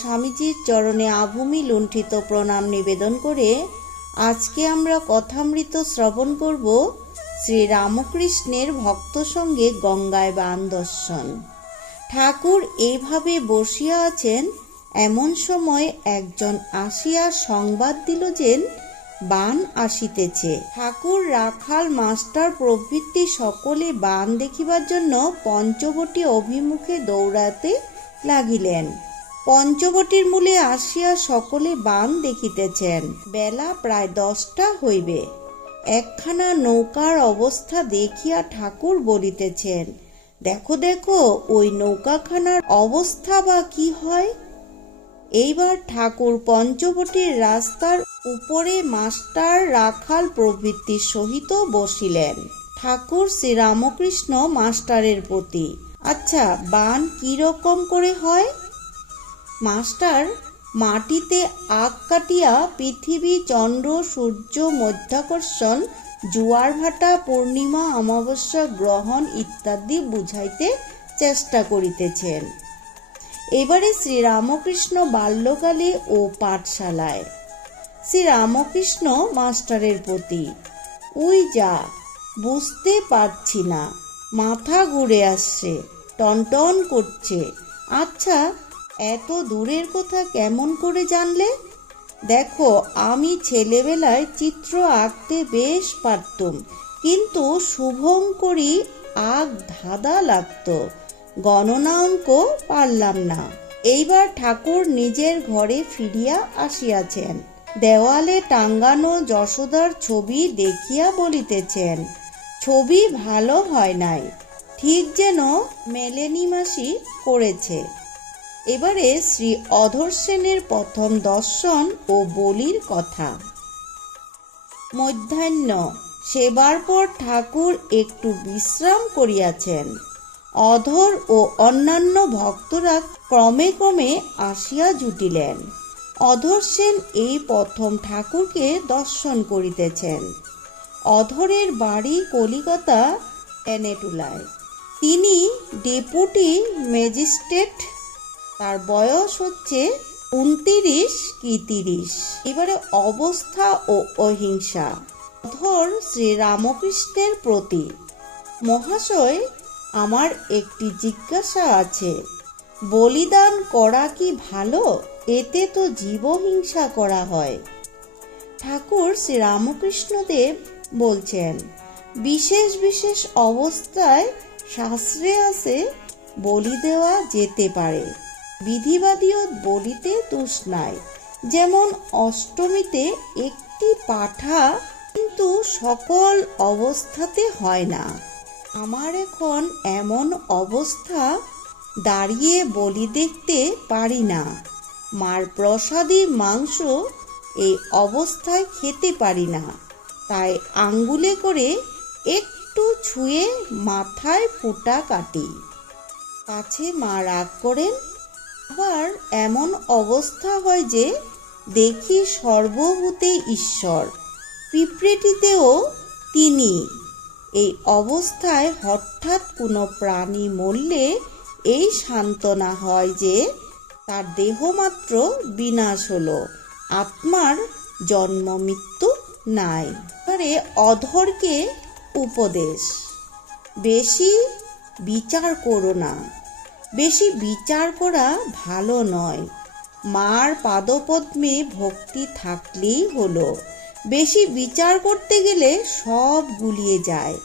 স্বামীজির চরণে আভূমি লুণ্ঠিত প্রণাম নিবেদন করে আজকে আমরা কথামৃত শ্রবণ করব শ্রী রামকৃষ্ণের ভক্ত সঙ্গে গঙ্গায় বান দর্শন। ঠাকুর এইভাবে বসিয়া আছেন, এমন সময় একজন আসিয়া সংবাদ দিল যে বান আসিতেছে। ঠাকুর, রাখাল, মাস্টার প্রভৃতি সকলে বান দেখিবার জন্য পঞ্চবটী অভিমুখে দৌড়াতে লাগিলেন। পঞ্চবটির মূলে আসিয়া সকলে বান দেখিতেছেন। বেলা প্রায় 10টা হইবে। একখানা নৌকার অবস্থা দেখিয়া ঠাকুর বলিতেছেন, দেখো দেখো ওই নৌকাখানার অবস্থা বা কি হয়। এইবার ঠাকুর পঞ্চবটির রাস্তার উপরে মাস্টার, রাখাল প্রভৃতির সহিত বসিলেন। ঠাকুর শ্রীরামকৃষ্ণ মাস্টারের প্রতি, আচ্ছা বান কি রকম করে হয়? মাস্টার, মাটিতে আগ কাটিয়া পৃথিবী, চন্দ্র, সূর্য, মধ্যাকর্ষণ, জোয়ার ভাটা, পূর্ণিমা, অমাবস্যা, গ্রহণ ইত্যাদি বুঝাইতে চেষ্টা করিতেছেন। এবারে শ্রীরামকৃষ্ণ বাল্যকালে ও পাঠশালায়। শ্রীরামকৃষ্ণ মাস্টারের প্রতি, উই যা, বুঝতে পারছি না, মাথা ঘুরে আসছে, টনটন করছে। আচ্ছা, এত দূরের কথা কেমন করে জানলে? দেখো, আমি ছেলেবেলায় চিত্র আঁকতে বেশ পারতুম, কিন্তু শুভঙ্করী আঁক ধাঁধা লাগত, গণনা অঙ্ক পারলাম না। এইবার ঠাকুর নিজের ঘরে ফিরিয়া আসিয়াছেন। দেওয়ালে টাঙ্গানো যশোদার ছবি দেখিয়া বলিতেছেন, ছবি ভালো হয় নাই, ঠিক যেন মেলেনি মাসি করেছে। এবারে শ্রী অধর সেনের প্রথম দর্শন ও বলির কথা। মধ্যাহ্ন সেবার পর ঠাকুর একটু বিশ্রাম করিয়াছেন। অধর ও অন্যান্য ভক্তরা ক্রমে ক্রমে আসিয়া জুটিলেন। অধর সেন এই প্রথম ঠাকুরকে দর্শন করিতেছেন। অধরের বাড়ি কলিকাতা এনেটুলায়। তিনি ডেপুটি ম্যাজিস্ট্রেট। তার বয়স হচ্ছে 29 কি 30। এবারে অবস্থা ও অহিংসা। অধর শ্রীরামকৃষ্ণের প্রতি, মহাশয়, আমার একটি জিজ্ঞাসা আছে। বলিদান করা কি ভালো? এতে তো জীবহিংসা করা হয়। ঠাকুর শ্রীরামকৃষ্ণদেব বলছেন, বিশেষ বিশেষ অবস্থায় শাস্ত্রে আছে বলি দেওয়া যেতে পারে, বিধিবাদীও বলিতে দোষ নাই। যেমন অষ্টমীতে একটি পাঠা, কিন্তু সকল অবস্থাতে হয় না। আমার এখন এমন অবস্থা, দাঁড়িয়ে বলি দেখতে পারি না। মার প্রসাদী মাংস এই অবস্থায় খেতে পারি না, তাই আঙ্গুলে করে একটু ছুঁয়ে মাথায় ফুটা কাটি। পাছে মা রাগ করেন। আবার এমন অবস্থা হয় যে দেখি সর্বভূতে ঈশ্বর, পিঁপড়েটিতেও তিনি। এই অবস্থায় হঠাৎ কোনো প্রাণী মরলে এই সান্ত্বনা হয় যে তার দেহমাত্র বিনাশ হলো, আত্মার জন্ম মৃত্যু নাই। এবারে অধরকে উপদেশ, বেশি বিচার করো না। বেশি বিচার করা ভালো নয়। মার পাদপদ্মে ভক্তি থাকলেই হলো। বেশি বিচার করতে গেলে সব গুলিয়ে যায়।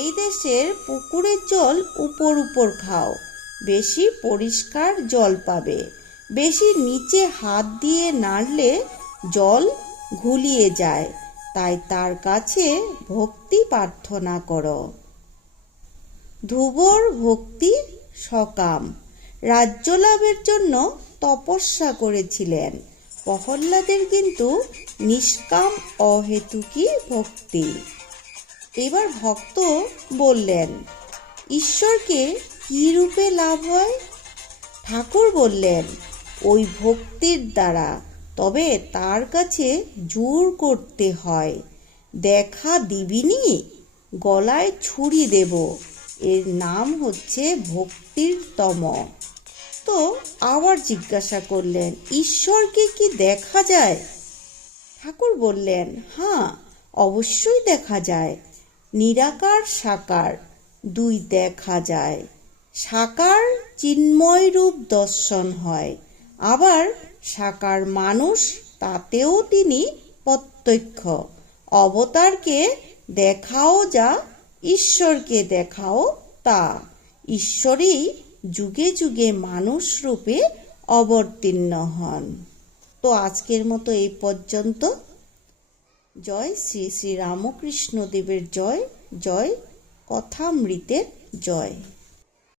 এই দেশের পুকুরের জল উপর উপর খাও, বেশি পরিষ্কার জল পাবে। বেশি নিচে হাত দিয়ে নাড়লে জল ঘুলিয়ে যায়, তাই তার কাছে ভক্তি প্রার্থনা করো। ধ্রুবর ভক্তি সকাম, রাজ্য লাভের জন্য তপস্যা করেছিলেন। প্রহ্লাদের কিন্তু নিষ্কাম অহেতুকী ভক্তি। এবার ভক্ত বললেন, ঈশ্বরকে কি রূপে লাভ হয়? ঠাকুর বললেন, ওই ভক্তির দ্বারা, তবে তার কাছে জোর করতে হয়। দেখা দিবিনি, গলায় ছুরি দেব, এর নাম হচ্ছে ভক্তির তম। তো আবার জিজ্ঞাসা করলেন, ঈশ্বরকে কি দেখা যায়? ঠাকুর বললেন, হ্যাঁ, অবশ্যই দেখা যায়। নিরাকার সাকার দুই দেখা যায়। সাকার চিন্ময় রূপ দর্শন হয়, আবার সাকার মানুষ, তাতেও তিনি প্রত্যক্ষ। অবতারকে দেখাও যা, ঈশ্বরকে দেখাও তা। ঈশ্বরই যুগে যুগে মানুষ রূপে অবতীর্ণ হন। তো আজকের মতো এই পর্যন্ত। জয় শ্রী শ্রী রামকৃষ্ণ দেবের জয়, জয় কথামৃতের জয়।